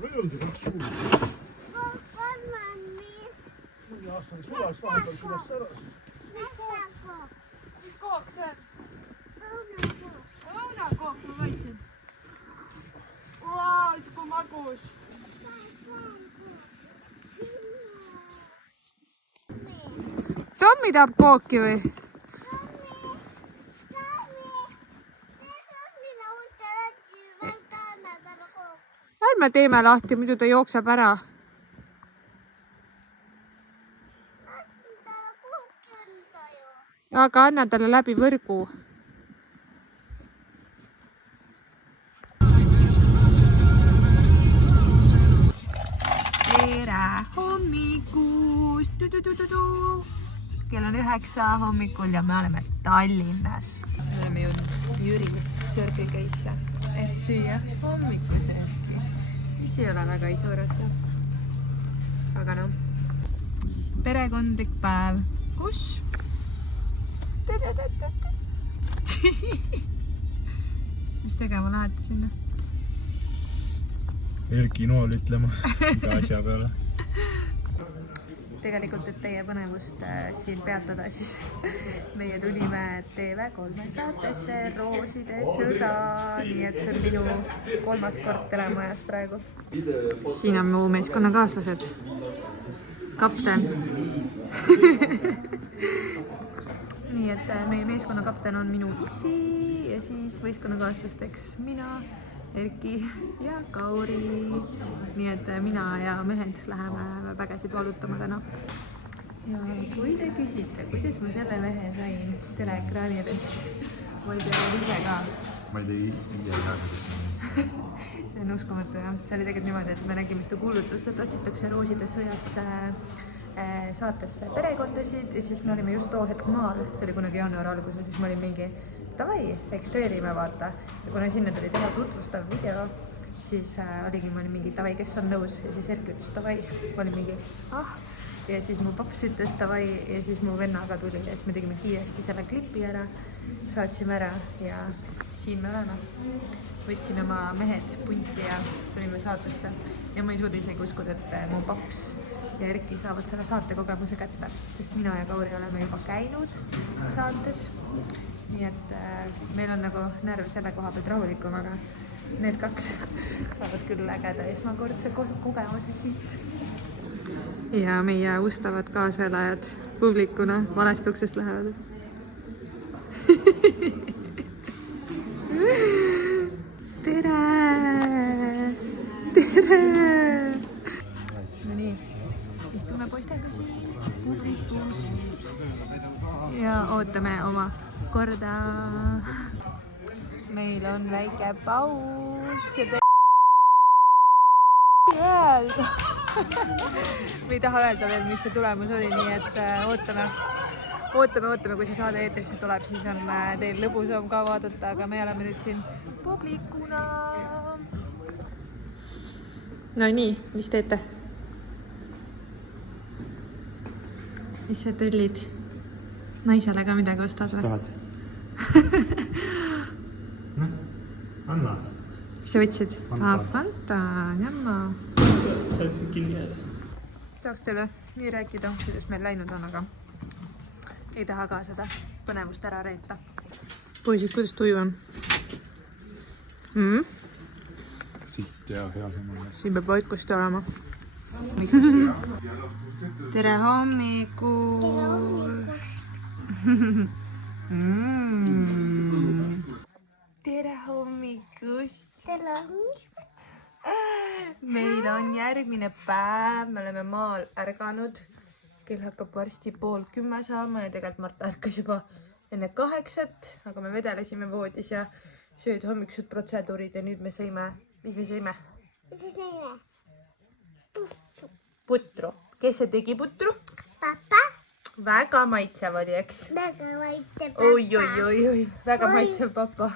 ka ei olnud ju 2 kuud. Mõni aasta sulas, vahepeal sulas säras. Mis kook see on? Õunakook, ma võtsin. Vau, siuke magus. Tommi tahab kooki või? Ärme teeme lahti, muidu ta jookseb ära. Aga anna talle läbi võrgu. Tere hommikust! Kell on 9 hommikul ja me oleme Tallinnas. Me oleme jõudnud Jüri sörgikeisse, et süüa hommikusööki, mis ei ole väga isuratav. Aga noh, perekondlik päev, kus? Mis tegema lähete sinna? Erki nool ütlema iga asja peale. Tegelikult, et teie põnevust siin peatada, siis meie tulime TV3 saatesse Rooside sõda, nii et see on minu 3. kord telemajas praegu. Siin on mu meeskonnakaaslased. Kapten. Nii et meie meeskonnakapten on minu isi ja siis võistkonnakaaslasteks mina, Erki ja Kauri. Nii et mina ja mehed läheme vägesid valutama täna. Ja kui te küsite, kuidas ma selle mehe sain teleekraani edes, ma ei tea ise ka. Ma ei tea ise ka. See on uskumatu jah. See oli tegelikult niimoodi, et me nägime seda kuulutust, et otsitakse Rooside sõjas saatesse perekondasid ja siis me olime just too hetk maal, see oli kunagi jaanuari alguses, siis ma olin mingi davai, registreerime vaata. Ja kuna sinna tuli teha tutvustav video, siis oligi, ma olin mingi davai, kes on nõus ja siis Erki ütles davai, ma olin mingi ja siis mu paps ütles davai ja siis mu vennaga tuli ja siis me tegime kiiresti selle klipi ära, saatsime ära ja siin me oleme. Võtsin oma mehed punti ja tulime saatesse ja ma ei suuda isegi uskuda, et mu paps ja Erki saavad selle saatekogemuse kätte, sest mina ja Kauri oleme juba käinud saates. Nii et meil on nagu närv selle koha pealt rahulikum, aga need 2 saavad küll ägeda esmakordse kogemuse siit. Ja meie ustavad kaaselajad publikuna valest uksest lähevad. Tere! Tere! No nii, istume poistega siin publikus ja ootame oma korda. Meil on väike paus ja me ei taha öelda veel, mis see tulemus oli, nii et ootame, kui see saade eetrisse tuleb, siis on teil lõbusam ka vaadata, aga me oleme nüüd siin publikuna. No nii, mis teete? Mis sa tellid? Naisele ka midagi ostad või? Tahad? Noh, anna. Mis sa võtsid? Fanta, jamma. Sa oleks kinni jääda. Tahaks teile nii rääkida, kuidas meil läinud on, aga ei taha ka seda põnevust ära reeta. Poisid, kuidas tuju on? Sitt ja hea sõnum. Siin peab vaikust olema. Tere hommikul! Tere hommikust! Tere hommikust! Meil on järgmine päev, me oleme maal ärganud. Kell hakkab varsti 9:30 saama ja tegelikult Mart ärkas juba enne 8, aga me vedelesime voodis ja sööd hommikused protseduurid ja nüüd me sõime. Mis me sõime? Mis me sõime? Putru. Kes see tegi putru? Papa. Väga maitsev oli, eks? Väga maitsev papa. Oi. Väga maitsev papa.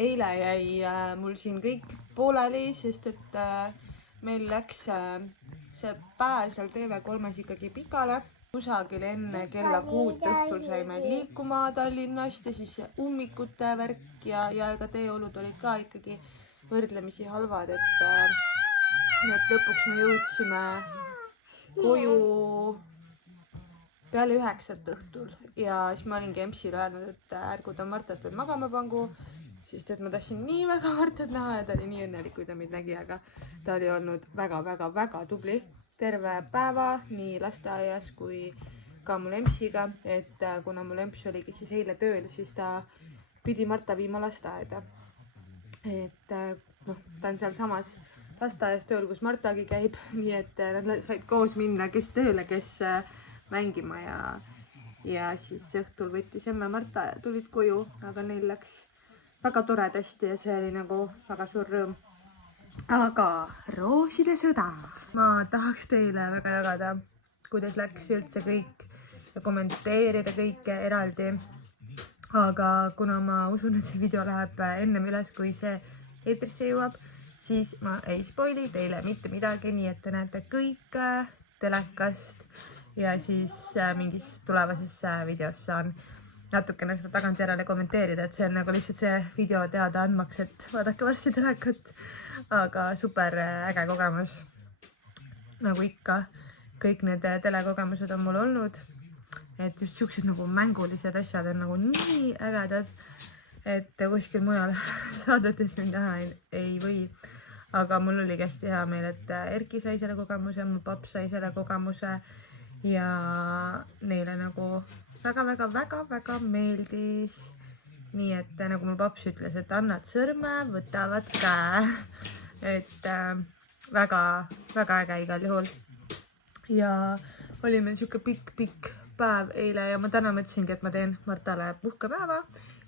Eile jäi mul siin kõik pooleli, sest et meil läks see päev seal TV3-s ikkagi pikale. Kusagil enne kella 6 õhtul saime liikuma Tallinnast ja siis ummikute värk ja ega teeolud olid ka ikkagi võrdlemisi halvad, et nii et lõpuks me jõudsime koju peale 9 õhtul ja siis ma olingi EMS-ile öelnud, et ärgu ta Martat veel magama pangu, sest et ma tahtsin nii väga Martat näha ja ta oli nii õnnelik, kui ta meid nägi, aga ta oli olnud väga tubli terve päeva nii lasteaias kui ka mul EMS-iga, et kuna mul EMS oligi siis eile tööl, siis ta pidi Marta viima lasteaeda. Et noh, ta on sealsamas lasteaias tööl, kus Martagi käib, nii et nad said koos minna, kes tööle, kes mängima ja siis õhtul võttis emme Marta ja tulid koju, aga neil läks väga toredasti ja see oli nagu väga suur rõõm. Aga rooside sõda. Ma tahaks teile väga jagada, kuidas läks üldse kõik ja kommenteerida kõike eraldi. Aga kuna ma usun, et see video läheb ennem üles, kui see eetrisse jõuab, siis ma ei spoili teile mitte midagi, nii et te näete kõik telekast ja siis mingis tulevases videos saan natukene seda tagantjärele kommenteerida, et see on nagu lihtsalt see video teada andmaks, et vaadake varsti telekat, aga super äge kogemus. Nagu ikka, kõik need telekogemused on mul olnud, et just siuksed nagu mängulised asjad on nagu nii ägedad, et kuskil mujal saadetes mind näha ei või. Aga mul oli hästi hea meel, et Erki sai selle kogemuse, mul paps sai selle kogemuse ja neile nagu väga meeldis. Nii et nagu mul paps ütles, et annad sõrme, võtavad käe. Et väga äge igal juhul. Ja oli meil siuke pikk päev eile ja ma täna mõtlesingi, et ma teen Martale puhkepäeva.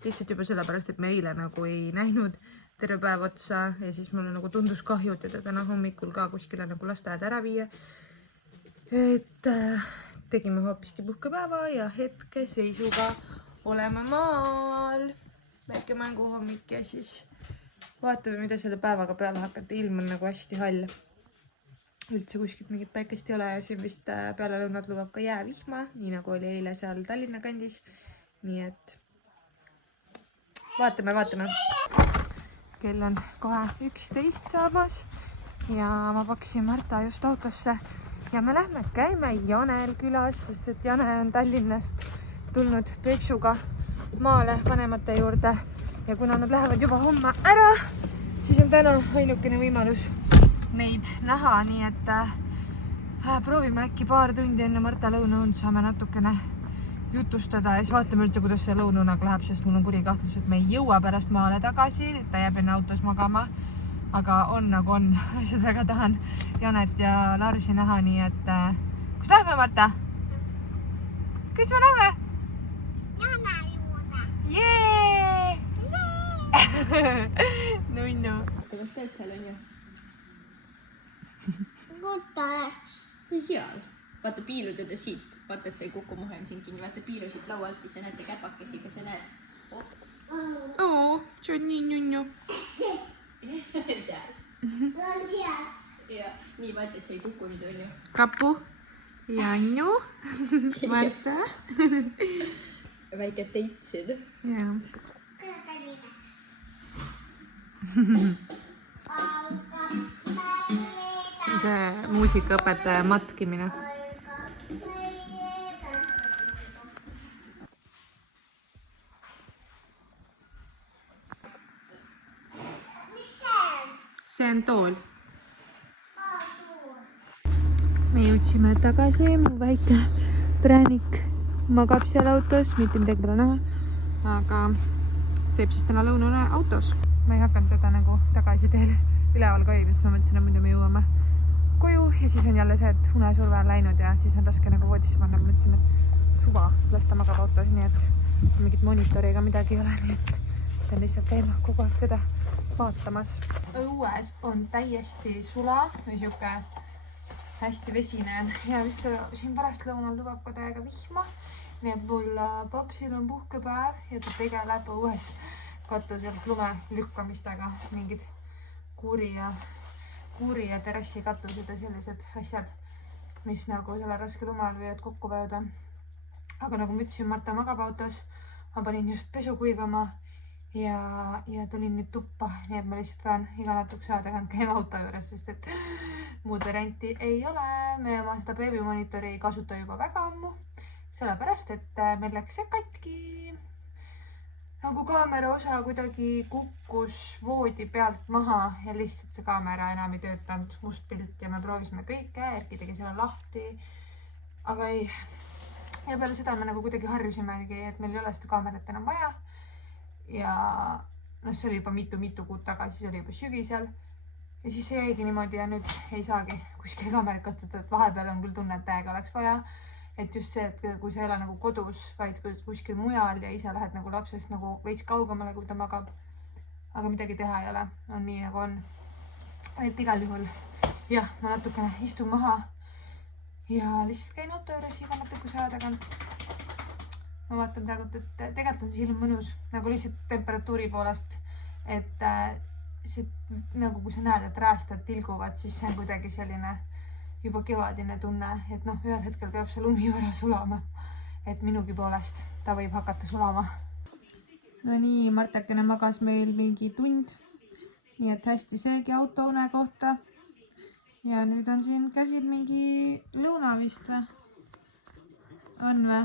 Lihtsalt juba sellepärast, et me eile nagu ei näinud terve päev otsa ja siis mulle nagu tundus kahju, et täna hommikul ka kuskile nagu lasteaeda ära viia. Et tegime hoopiski puhkepäeva ja hetkeseisuga oleme maal. Väike mänguhommik ja siis vaatame, mida selle päevaga peale hakata. Ilm on nagu hästi hall. Üldse kuskilt mingit päikest ei ole ja siin vist peale lõunat lubab ka jäävihma, nii nagu oli eile seal Tallinna kandis. Nii et vaatame. Kell on kohe 11 saamas ja ma pakkisin Marta just autosse ja me lähme käime Janel külas, sest et Jane on Tallinnast tulnud peksuga maale vanemate juurde ja kuna nad lähevad juba homme ära, siis on täna ainukene võimalus neid näha, nii et proovime äkki paar tundi enne Marta lõunaund saame natukene jutustada ja siis vaatame üldse, kuidas see lõunaunaga läheb, sest mul on kuri kahtlus, et me ei jõua pärast maale tagasi, ta jääb enne autos magama. Aga on nagu on, lihtsalt väga tahan Janet ja Larsi näha, nii et kus lähme, Marta? Kus me lähme? Jana juurde. Jee! Nunnu. Kas teed seal on ju? Kuidas? Seal. Vaata piiludada siit. Vaata, et sa ei kuku maha on siin kinni. Vaata piilu siit laualt, siis sa näete käpakesi, kas sa näed? Oo, see on nii nunnu. Seal. On seal. Ja nii vaata, et sa ei kuku nüüd on ju. Kapu, Jannu, Marta. Väike teitsid. Jaa. See muusikaõpetaja matkimine. See on tool. Me jõudsime tagasi, mu väike präänik magab seal autos, mitte midagi pole näha, aga teeb siis täna lõunane autos. Ma ei hakanud teda nagu tagasi teele üleval käima, sest ma mõtlesin, et muidu me jõuame koju ja siis on jälle see, et unesurve on läinud ja siis on raske nagu voodisse panna. Ma mõtlesin, et suva lasta magab autos, nii et mingit monitoriga midagi ei ole, nii et pean lihtsalt käima kogu aeg teda vaatamas. Õues on täiesti sula või siuke hästi vesine ja vist siin pärast lõunal lubab ka täiega vihma. Nii et mul papsil on puhkepäev ja ta tegeleb õues katuselt lume lükkamistega. Mingid kuuri ja terrassi katused ja sellised asjad, mis nagu selle raske lume all võivad kokku vajuda. Aga nagu ma ütlesin, Marta magab autos. Ma panin just pesu kuivama ja tulin nüüd tuppa, nii et ma lihtsalt pean iga natukese aja tagant käima auto juures, sest et muud varianti ei ole. me oma seda beebimonitori ei kasuta juba väga ammu, sellepärast et meil läks see katki. Nagu kaamera osa kuidagi kukkus voodi pealt maha ja lihtsalt see kaamera enam ei töötanud, must pilt ja me proovisime kõike, Erki tegi selle lahti, aga ei. Ja peale seda me nagu kuidagi harjusimegi, et meil ei ole seda kaamerat enam vaja. Ja noh, see oli juba mitu kuud tagasi, see oli juba sügisel. Ja siis see jäigi niimoodi ja nüüd ei saagi kuskil kaamerat kasutada, et vahepeal on küll tunne, et täiega oleks vaja. Et just see, et kui sa ei ole nagu kodus, vaid kuskil mujal ja ise lähed nagu lapsest nagu veits kaugemale, kui ta magab. Aga midagi teha ei ole, on nii nagu on. Et igal juhul, jah, ma natukene istun maha ja lihtsalt käin auto juures iga natukese aja tagant. Ma vaatan praegu, et tegelikult on see ilm mõnus, nagu lihtsalt temperatuuri poolest, et see, nagu kui sa näed, et räästad tilguvad, siis see on kuidagi selline juba kevadine tunne, et noh, ühel hetkel peab see lumi ära sulama, et minugi poolest ta võib hakata sulama. No nii, Martakene magas meil mingi tund, nii et hästi seegi autoune kohta. Ja nüüd on siin käsil mingi lõuna vist või? On või?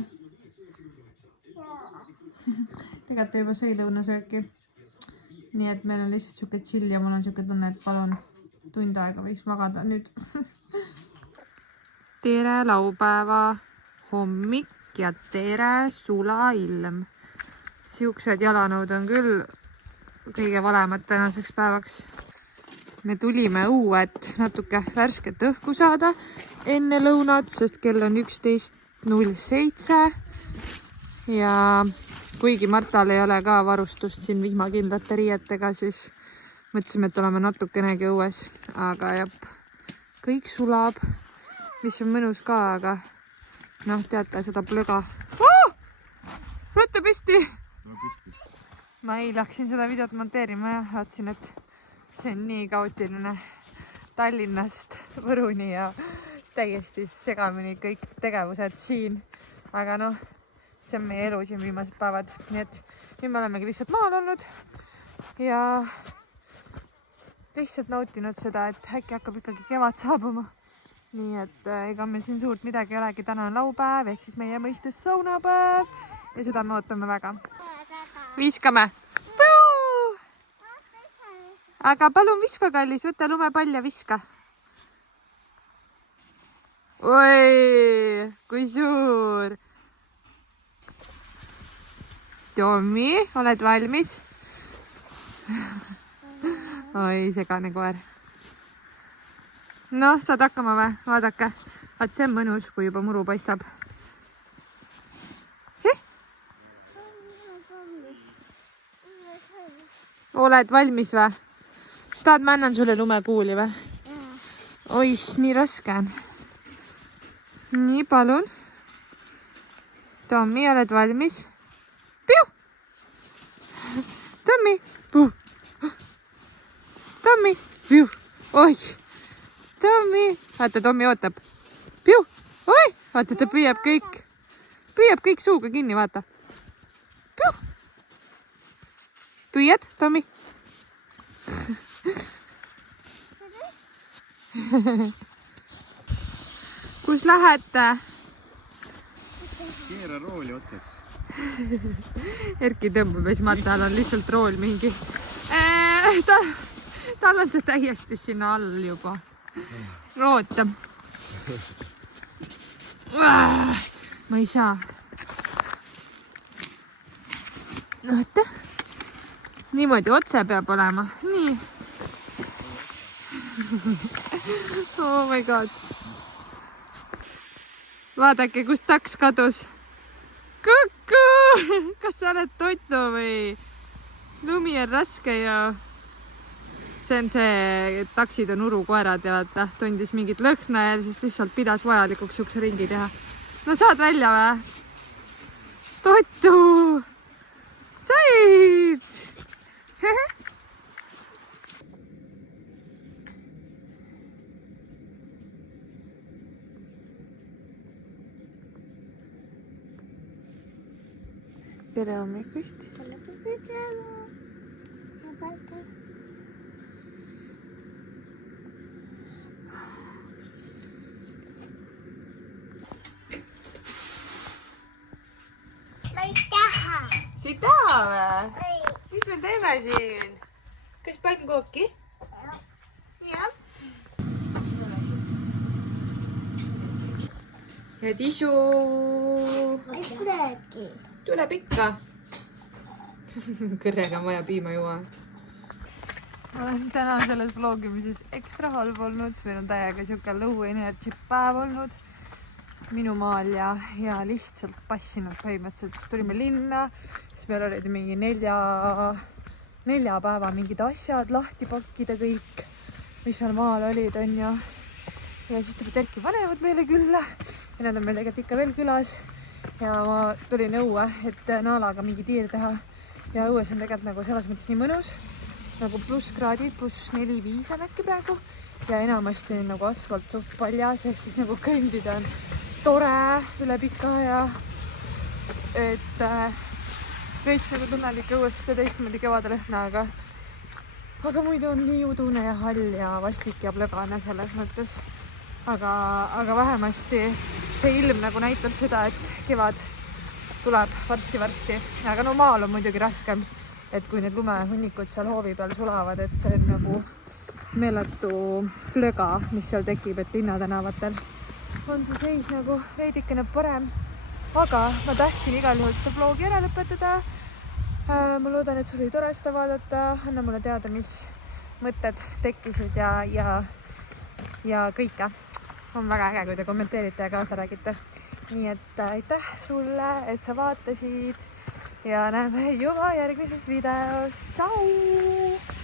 Tegelikult ta juba sõi lõunasööki. Nii et meil on lihtsalt siuke chill ja mul on siuke tunne, et palun tund aega võiks magada nüüd. Tere laupäeva hommik ja tere sulailm. Siuksed jalanõud on küll kõige valemad tänaseks päevaks. Me tulime õue, et natuke värsket õhku saada enne lõunat, sest kell on 11:07. Ja kuigi Martal ei ole ka varustust siin vihmakindlate riietega, siis mõtlesime, et oleme natukenegi õues. Aga jah, kõik sulab, mis on mõnus ka, aga noh, teate seda plöga. Võtta pisti! Ma ei läksin seda videot monteerima ja vaatasin, et see on nii kaootiline Tallinnast Võruni ja täiesti segamini kõik tegevused siin. Aga noh, see on meie elu siin viimased päevad. Nii et nüüd me olemegi lihtsalt maal olnud ja lihtsalt nautinud seda, et äkki hakkab ikkagi kevad saabuma. Nii et ega meil siin suurt midagi ei olegi. Täna on laupäev, ehk siis meie mõistes saunapäev ja seda me ootame väga. Viskame! Aga palun viska, kallis, võta lumepall ja viska. Oi, kui suur. Tommi, oled valmis? Oi, segane koer. Noh, saad hakkama või? Vaadake. Vaat see on mõnus, kui juba muru paistab. Oled valmis või? Tahad, ma annan sulle lumekuuli või? Oi, nii raske on. Nii, palun. Tommi, oled valmis? Piu! Tommi! Puh! Tommi! Piu! Oi! Tommi! Vaata, Tommi ootab. Piu! Oi! Vaata, ta püüab kõik suuga kinni, vaata. Piu! Püüad, Tommi? Kus lähete? Keera rooli otsaks. Erki tõmbab ja siis Martal on lihtsalt rool mingi. Tal on see täiesti sinna all juba. Ootab. Ma ei saa. Oota. Niimoodi otse peab olema. Nii. Oh my god. Vaadake, kus taks kadus. Kuku! Kas sa oled toitu või? Lumi on raske ja see on see, taksid on urukoerad ja vaata, tundis mingit lõhna ja siis lihtsalt pidas vajalikuks siukse ringi teha. No saad välja või? Toitu! Said! tere hommikust. ma ei taha. sa ei taha või? mis me teeme siin? kas pannkooki? jah. ja tisu ma ei tulegi. tuleb ikka. kõrrega on vaja piima juua. ma olen täna selles vlogimises ekstra halb olnud, meil on täiega siuke low energy päev olnud minu maal ja lihtsalt passinud põhimõtteliselt, siis tulime linna, siis meil olid mingi nelja päeva mingid asjad lahti pakkida kõik, mis meil maal olid, onju. ja siis tulid Erki vanemad meile külla ja nad on meil tegelikult ikka veel külas. ja ma tulin õue, et naalaga mingi tiir teha ja õues on tegelikult nagu selles mõttes nii mõnus, nagu plusskraadid, +4-5 on äkki praegu ja enamasti on nagu asfalt suht paljas, ehk siis nagu kõndida on tore üle pika aja, et veits nagu tunnen ikka õues seda teistmoodi kevadlõhna, aga muidu on nii udune ja hall ja vastik ja plõgane selles mõttes. aga vähemasti see ilm nagu näitab seda, et kevad tuleb varsti-varsti, aga no maal on muidugi raskem, et kui need lumehunnikud seal hoovi peal sulavad, et see on nagu meeletu plöga, mis seal tekib, et linnatänavatel on see seis nagu veidikene parem. aga ma tahtsin igal juhul seda vlogi ära lõpetada. ma loodan, et sul oli tore seda vaadata, anna mulle teada, mis mõtted tekkisid ja kõike. on väga äge, kui te kommenteerite ja kaasa räägite. nii et aitäh sulle, et sa vaatasid ja näeme juba järgmises videos. Tšau!